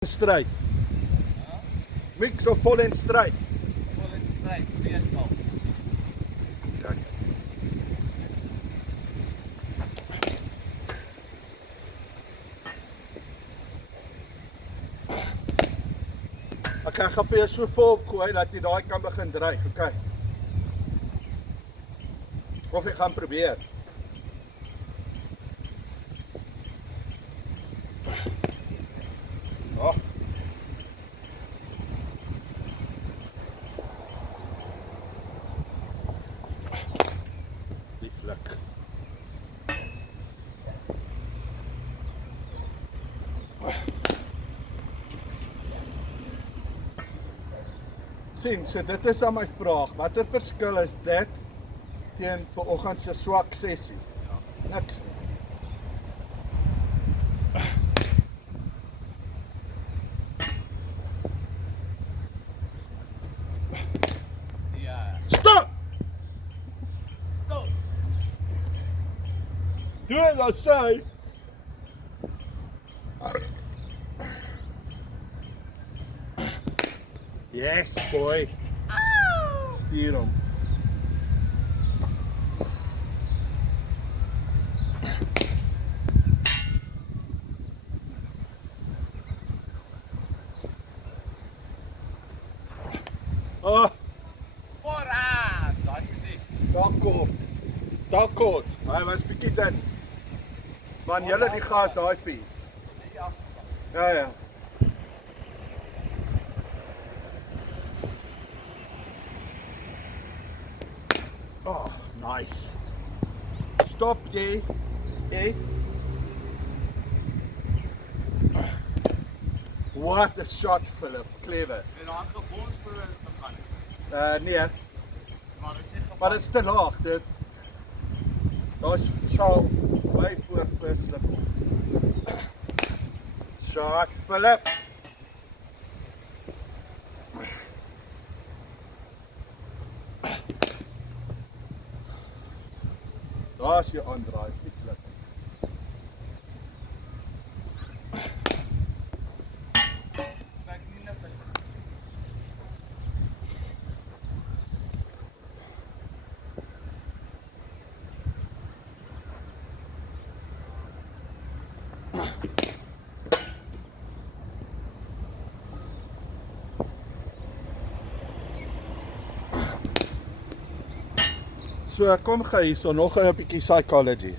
Stryd. Mix of vol en stryd. Vol en stryd, weerstand. Kijk. Ek gaan vir jou so vol opgooi dat jy daai kan begin dryf, okay? Of ek gaan probeer. Oh. Die vlek. Sien, so dit is aan my vraag. Watter verskil is dit teen vanoggend se swak sessie? Ja. Niks nie. Stop! Stop! Do as I say. Yes, boy. Stuur hom. Oh, Vooruit! Daai is dit. daar kort. Hy was bietjie dun. Man, julle die gas daai vuur. Ja. Ja, ja. Oh, nice. Stop jy. Hey. What a shot, Philip. Clever. En daar is gebons vir te gaan. Nee, Maar dit is maar dit is te laag. Daar sal by voor slip. Shot, Philip. Daar is jou aandraai, die klip. kyk nie net vir So kom gou hierso nog 'n bietjie psychology.